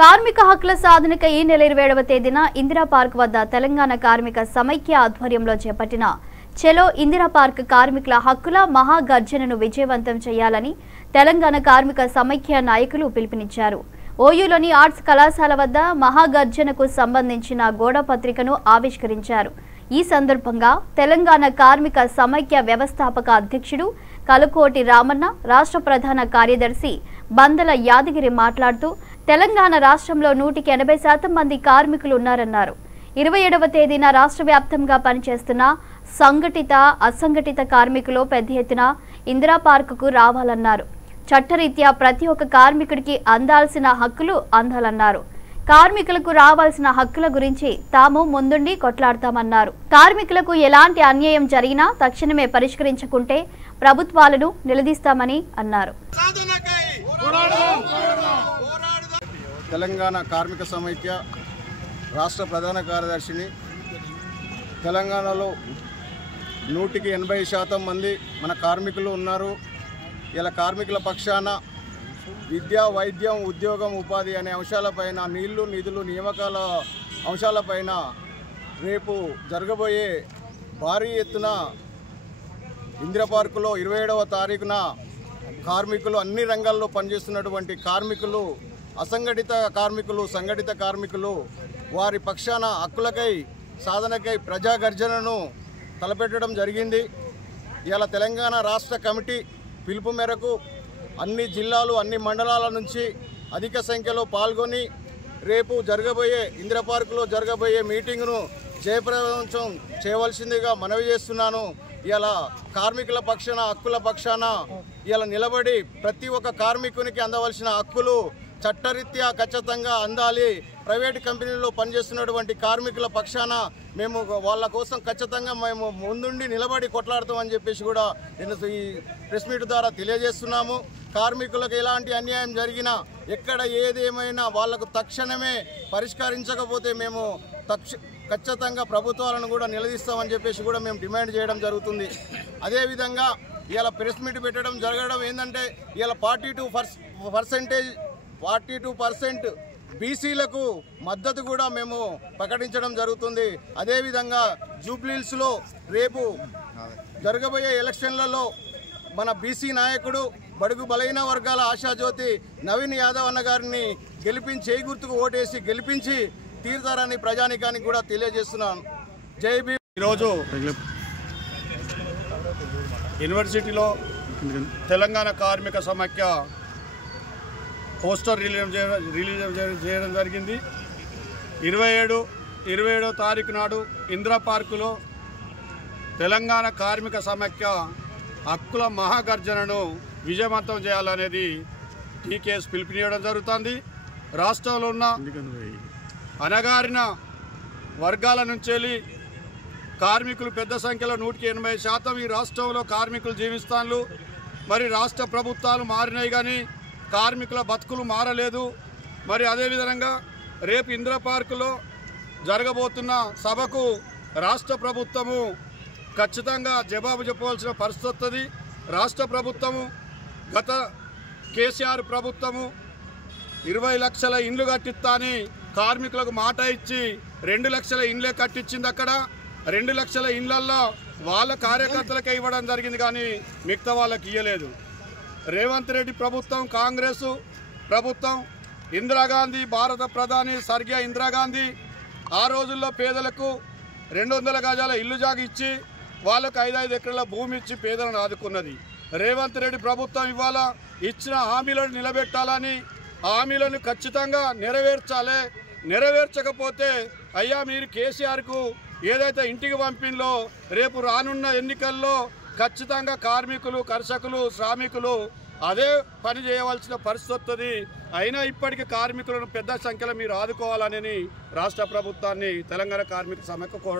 కార్మిక హక్కుల సాధనకై ఈ నెల 27వ తేదీన ఇందిరా పార్క్ వద్ద తెలంగాణ కార్మిక సమైక్య ఆధ్వర్యంలో చేపట్టిన చెలో ఇందిరా పార్క్ కార్మికుల హక్కుల మహాగర్జనను విజయవంతం చేయాలని తెలంగాణ కార్మిక సమైక్య నాయకులు పిలుపునిచ్చారు. ఓయూలోని ఆర్ట్స్ కళాశాల వద్ద మహాగర్జనకు సంబంధించిన గోడ పత్రికను ఆవిష్కరించారు. ఈ సందర్భంగా తెలంగాణ కార్మిక సమైక్య వ్యవస్థాపక అధ్యక్షుడు కలుకోటి రామన్న, రాష్ట్ర ప్రధాన కార్యదర్శి బందల యాదగిరి మాట్లాడుతూ తెలంగాణ రాష్ట్రంలో 180% మంది కార్మికులు ఉన్నారన్నారు. 27వ తేదీన రాష్ట్ర వ్యాప్తంగా పనిచేస్తున్న సంఘటిత, అసంఘటిత కార్మికులు పెద్ద ఎత్తున ఇందిరా పార్కుకు రావాలన్నారు. చట్టరీత్యా ప్రతి ఒక్క కార్మికుడికి అందాల్సిన హక్కులు అందాలన్నారు. కార్మికులకు రావాల్సిన హక్కుల గురించి తాము ముందుండి కొట్లాడతామన్నారు. కార్మికులకు ఎలాంటి అన్యాయం జరిగినా తక్షణమే పరిష్కరించుకుంటే ప్రభుత్వాలను నిలదీస్తామని అన్నారు. తెలంగాణ కార్మిక సమైక్య రాష్ట్ర ప్రధాన కార్యదర్శిని. తెలంగాణలో 180% మంది మన కార్మికులు ఉన్నారు. ఇలా కార్మికుల పక్షాన విద్య, వైద్యం, ఉద్యోగం, ఉపాధి అనే అంశాలపైన, నీళ్లు, నిధులు, నియామకాల అంశాలపైన రేపు జరగబోయే భారీ ఎత్తున ఇందిరా పార్కులో 27వ తారీఖున కార్మికులు, అన్ని రంగాల్లో పనిచేస్తున్నటువంటి కార్మికులు, అసంఘటిత కార్మికులు, సంఘటిత కార్మికులు వారి పక్షాన హక్కులకై సాధనకై ప్రజాగర్జనను తలపెట్టడం జరిగింది. ఇలా తెలంగాణ రాష్ట్ర కమిటీ పిలుపు మేరకు అన్ని జిల్లాలు, అన్ని మండలాల నుంచి అధిక సంఖ్యలో పాల్గొని రేపు జరగబోయే ఇందిరా పార్కులో జరగబోయే మీటింగ్ను జయప్రదం చేయవలసిందిగా మనవి చేస్తున్నాను. ఇలా కార్మికుల పక్షాన, హక్కుల పక్షాన ఇలా నిలబడి ప్రతి ఒక్క కార్మికునికి అందవలసిన హక్కులు చట్టరీత్యా ఖచ్చితంగా అందాలి. ప్రైవేటు కంపెనీల్లో పనిచేస్తున్నటువంటి కార్మికుల పక్షాన మేము వాళ్ళ కోసం ఖచ్చితంగా మేము ముందుండి నిలబడి కొట్లాడతామని చెప్పేసి కూడా నేను ఈ ప్రెస్ మీట్ ద్వారా తెలియజేస్తున్నాము. కార్మికులకు ఎలాంటి అన్యాయం జరిగినా, ఎక్కడ ఏదేమైనా వాళ్లకు తక్షణమే పరిష్కరించకపోతే మేము ఖచ్చితంగా ప్రభుత్వాలను కూడా నిలదీస్తామని చెప్పేసి కూడా మేము డిమాండ్ చేయడం జరుగుతుంది. అదేవిధంగా ఇలా ప్రెస్ మీట్ పెట్టడం జరగడం ఏంటంటే ఇలా 42% బీసీలకు మద్దతు కూడా మేము ప్రకటించడం జరుగుతుంది. అదేవిధంగా జూబ్లీహిల్స్లో రేపు జరగబోయే ఎలక్షన్లలో మన బీసీ నాయకుడు, బడుగు బలైన వర్గాల ఆశాజ్యోతి నవీన్ యాదవ్ అన్న గారిని గెలిపించి, చేయి గుర్తుకు ఓటేసి గెలిపించి తీర్థారని ప్రజానికానికి కూడా తెలియజేస్తున్నాను. జై భీమ్. ఈరోజు యూనివర్సిటీలో తెలంగాణ కార్మిక సమైక్య పోస్టర్ రిలీజ్ చేయడం జరిగింది. 27వ తారీఖు నాడు ఇందిరా పార్కులో తెలంగాణ కార్మిక సమైక్య హక్కుల మహాగర్జనను విజయవంతం చేయాలనేది టీకేఎస్ పిలుపునివ్వడం జరుగుతుంది. రాష్ట్రంలో ఉన్న అణగారిన వర్గాల నుంచి కార్మికులు పెద్ద సంఖ్యలో 180% ఈ రాష్ట్రంలో కార్మికులు జీవిస్తాను. మరి రాష్ట్ర ప్రభుత్వాలు మారినాయి కానీ కార్మికుల బతుకులు మారలేదు. మరి అదేవిధంగా రేపు ఇందిరా పార్కులో జరగబోతున్న సభకు రాష్ట్ర ప్రభుత్వము ఖచ్చితంగా జవాబు చెప్పవలసిన పరిస్థితి వస్తుంది. రాష్ట్ర ప్రభుత్వము గత కేసీఆర్ ప్రభుత్వము 20 లక్షల ఇండ్లు కట్టిస్తా అని కార్మికులకు మాట ఇచ్చి 2 లక్షల ఇండ్లే కట్టించింది. అక్కడ 2 లక్షల ఇండ్లల్లో వాళ్ళ కార్యకర్తలకే ఇవ్వడం జరిగింది కానీ మిగతా వాళ్ళకి ఇవ్వలేదు. రేవంత్ రెడ్డి ప్రభుత్వం, కాంగ్రెస్ ప్రభుత్వం, ఇందిరాగాంధీ భారత ప్రధాని స్వర్గీయ ఇందిరాగాంధీ ఆ రోజుల్లో పేదలకు 200 గజాల ఇల్లు జాగా ఇచ్చి వాళ్ళకు 5 ఎకరాల భూమి ఇచ్చి పేదలను ఆదుకున్నది. రేవంత్ రెడ్డి ప్రభుత్వం ఇవాళ ఇచ్చిన హామీలను నిలబెట్టాలని, హామీలను ఖచ్చితంగా నెరవేర్చాలి. నెరవేర్చకపోతే అయ్యా మీరు కేసీఆర్కు ఏదైతే ఇంటికి పంపిణలో రేపు రానున్న ఎన్నికల్లో ఖచ్చితంగా కార్మికులు, కర్షకులు, శ్రామికులు అదే పని చేయవలసిన పరిస్థితి వస్తుంది. అయినా ఇప్పటికీ కార్మికులను పెద్ద సంఖ్యలో మీరు ఆదుకోవాలని రాష్ట్ర ప్రభుత్వాన్ని తెలంగాణ కార్మిక సమైక్య కోరడం